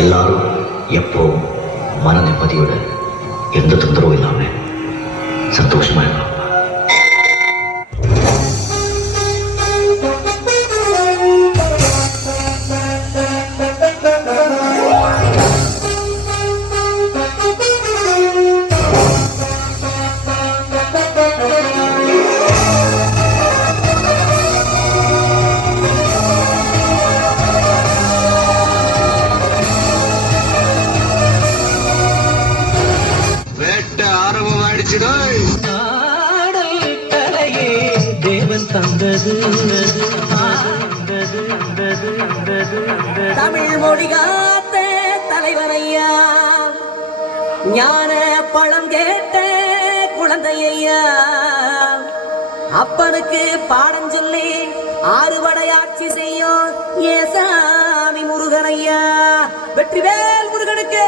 எல்லாரும் எப்போ மன நிம்மதியோட எந்த தொந்தரவும் இல்லாம சந்தோஷமா இருக்கலாம். தமிழ் மொழி காத்த தலைவனையா, ஞான பழம் கேட்ட குழந்தையா, அப்பனுக்கு பாடம் சொல்லி ஆறுபடையாட்சி செய்யும் ஏசாமி முருகனையா. வெற்றிவேல் முருகனுக்கு.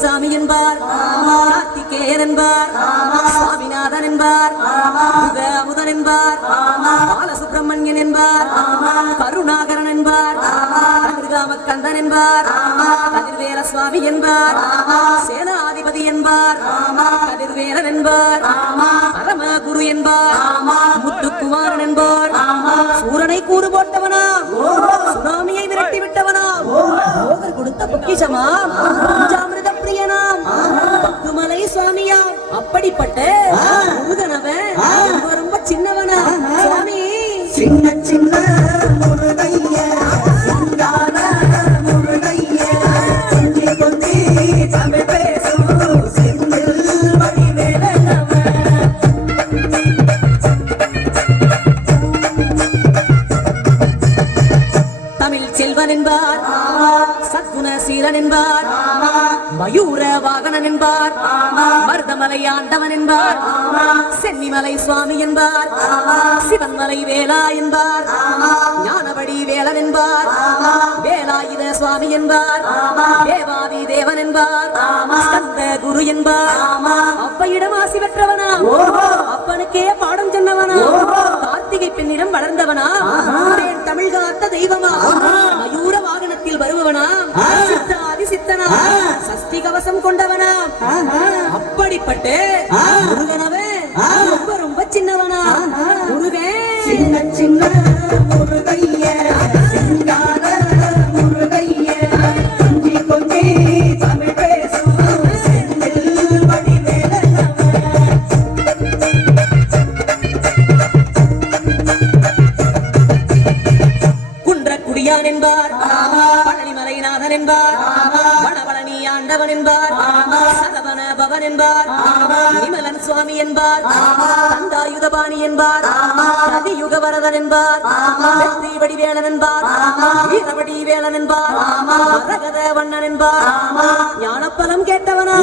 சாமி என்பார், கார்த்திகேயன் என்பார், சுவாமிநாதன் என்பார், அமுதன் என்பார், பாலசுப்ரமணியன் என்பார், கருணாகரன் என்பார், கந்தன் என்பார், கதிர்வேல சுவாமி என்பார், சேனாதிபதி என்பார், கதிர்வேலன் என்பார், பரமகுரு என்பார், முத்துக்குமாரன் என்பார், சூரனை கூறு போட்டவனா, சுனாமியை விரட்டி விட்டவனா, கொடுத்த பொக்கிஷமா, பஞ்சாமிரத பிரியனாம், பக்குமலை சுவாமியா. அப்படிப்பட்ட முருகனவன் ரொம்ப சின்னவனா சுவாமி. சின்ன சின்ன முருகையா, சிங்கார முருகையா, கொஞ்சி கொஞ்சி தமிழ் பேசும் செந்தில் வடிவேலனவன். தமிழ் செல்வன் என்பார், சத்குண சீலன் என்பார், மயூர வாகனன் என்பார், மருதமலை ஆண்டவன் என்பார், சென்னிமலை சுவாமி என்பார், சிவன்மலை வேலா என்பார், ஞானபடி வேலன் என்பார், வேலாயுத சுவாமி என்பார், தேவாதி தேவன் என்பார், ஸ்கந்த குரு என்பார், அப்பையிடம் ஆசி பெற்றவனா, அப்பனுக்கே பாடம் சொன்னவனா, கார்த்திகை பெண்ணிடம் வளர்ந்தவனா, தமிழ் காத்த தெய்வமா, மயூர வாகனத்தில் வருபவனா, சித்தாதி சித்தனா, சஷ்டி கவசம் கொண்டவனா. அப்படிப்பட்ட முருகனவன் ரொம்ப ரொம்ப சின்னவனா. முருகன் சின்ன சின்ன முருகையா, சிங்கார முருகையா, கொஞ்சி கொஞ்சி தமிழ் பேசும் செந்தில் வடிவேலனவன். குன்றக்குடியான் என்பார், பழனிமலைநாதன் என்பார், வனபழனி ஆண்டவன் என்பார், சரவண பவன் என்பார், விமலன் சுவாமி என்பார், தந்தாயுதபாணி என்பார், கலியுக வரதன் என்பார், வெற்றி வடிவேலன் என்பார், வீரவடி வேலன் என்பார், வரகத வண்ணன் என்பார், ஞானப்பலம் கேட்டவனா,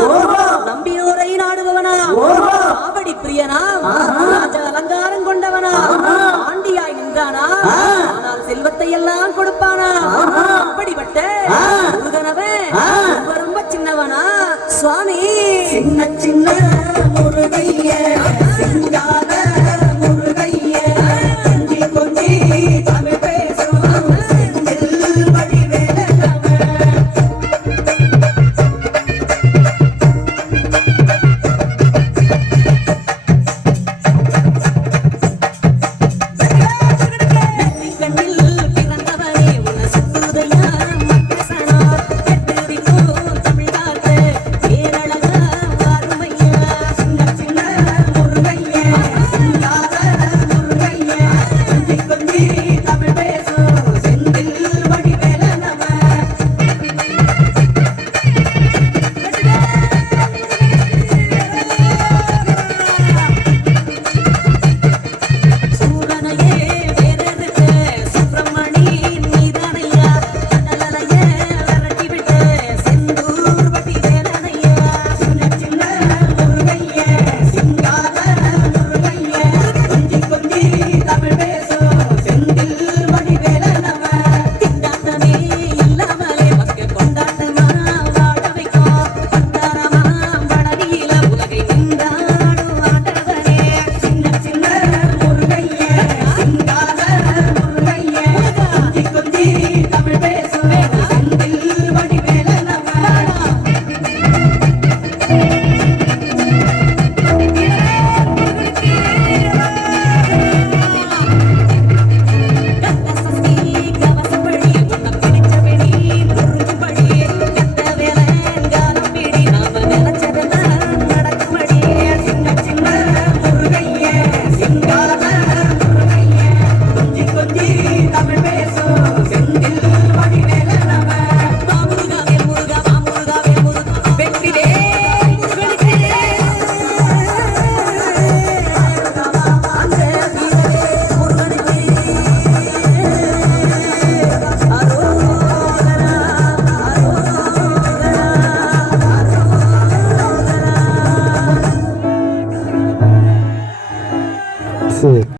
நம்பினோரை நாடுபவனா, காவடி பிரியனா, ராஜ அலங்காரம் கொண்டவனா, ஆண்டியாய் நின்றானா, ஆனால் செல்வத்தை எல்லாம் கொடுப்பானா. அப்படிப்பட்ட முருகனவன் ரொம்ப ரொம்ப சின்னவனா சுவாமி. சின்ன சின்ன முருகையா,